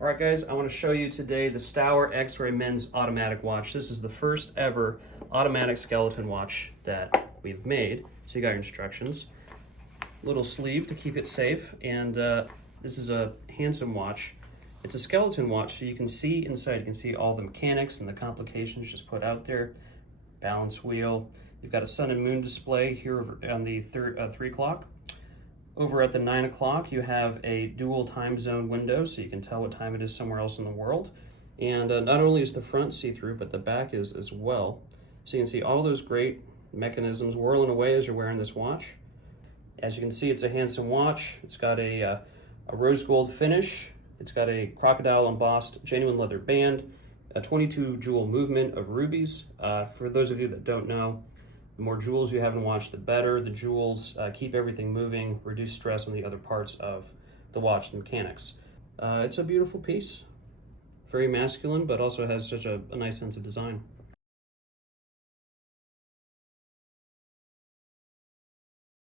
All right, guys, I want to show you today the Stauer X-Ray Men's Automatic Watch. This is the first ever automatic skeleton watch that we've made. So you got your instructions, little sleeve to keep it safe, and this is a handsome watch. It's a skeleton watch, so you can see inside, you can see all the mechanics and the complications just put out there. Balance wheel. You've got a sun and moon display here on the 3 o'clock. Over at the 9 o'clock, you have a dual time zone window, so you can tell what time it is somewhere else in the world. And not only is the front see-through, but the back is as well. So you can see all those great mechanisms whirling away as you're wearing this watch. As you can see, it's a handsome watch. It's got a rose gold finish. It's got a crocodile embossed genuine leather band, a 22 jewel movement of rubies. For those of you that don't know, the more jewels you have in a watch, the better. The jewels keep everything moving, reduce stress on the other parts of the watch, the mechanics. It's a beautiful piece, very masculine, but also has such a nice sense of design.